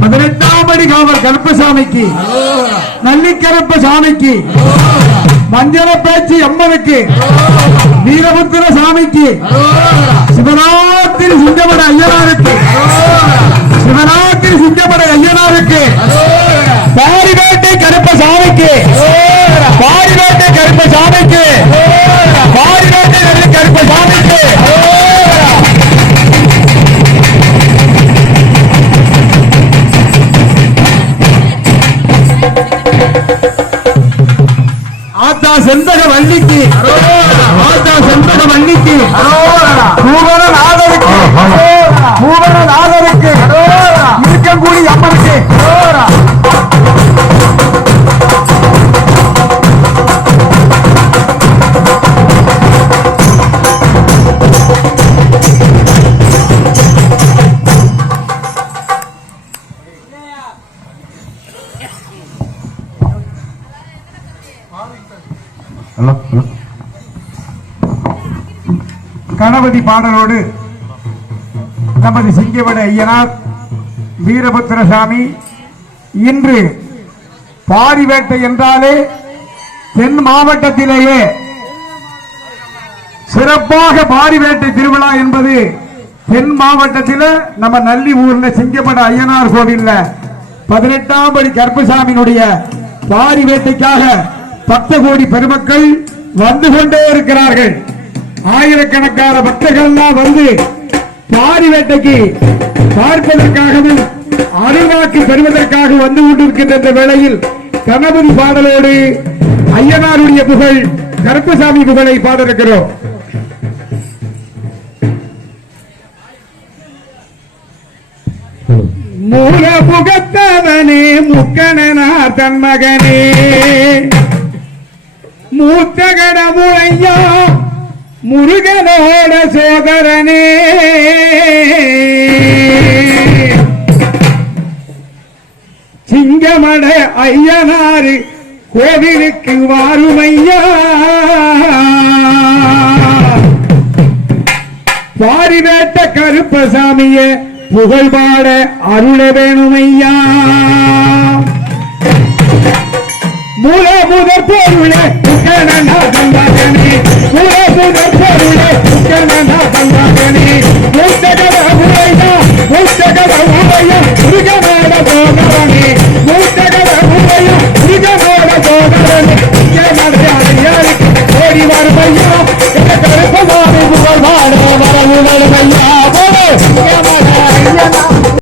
பதினெட்டாம் படி காவல் கருப்பசாமிக்கு. நல்லிக்கருப்ப சாமிக்கு. மஞ்சள பேச்சு அம்மனுக்கு. வீரபுத்திர சாமிக்கு. சிவராத்திரி சிங்கமட ஐயனாருக்கு சிவராத்திரி சிங்கமட ஐயனாருக்கு பாரிவேட்டை கருப்ப ஆத்தா செந்தக வள்ளிக்கு. கணபதி பாடலோடு நமது சிங்கவட ஐயனார் வீரபத்திரசாமி இன்று பாரிவேட்டை என்றாலே தென் மாவட்டத்திலேயே சிறப்பாக பாரிவேட்டை திருவிழா என்பது தென் மாவட்டத்தில் நம்ம நல்லி ஊர்ல சிங்கப்பட ஐயனார் கோவில்ல பதினெட்டாம் படி கருப்பசாமியினுடைய பாரிவேட்டைக்காக பத்து கோடி பெருமக்கள் வந்து கொண்டே இருக்கிறார்கள். ஆயிரக்கணக்கான பக்தர்கள்லாம் வந்து பாரிவேட்டைக்கு பார்ப்பதற்காகவும் அருள்வாக்கு பெறுவதற்காக வந்து கொண்டிருக்கின்ற இந்த வேளையில் கணபதி பாடலோடு ஐயனாருடைய புகழ் கருப்பசாமி புகழை பாட இருக்கிறோம் மூல தன் மகனே. மூத்த கடமுழையா முருகனோட சோதரனே சிங்கமட ஐயனாறு கோவிலுக்கு வாருமையா. பாரிவேட்ட கருப்பசாமிய புகழ்பாட அருள வேணுமையா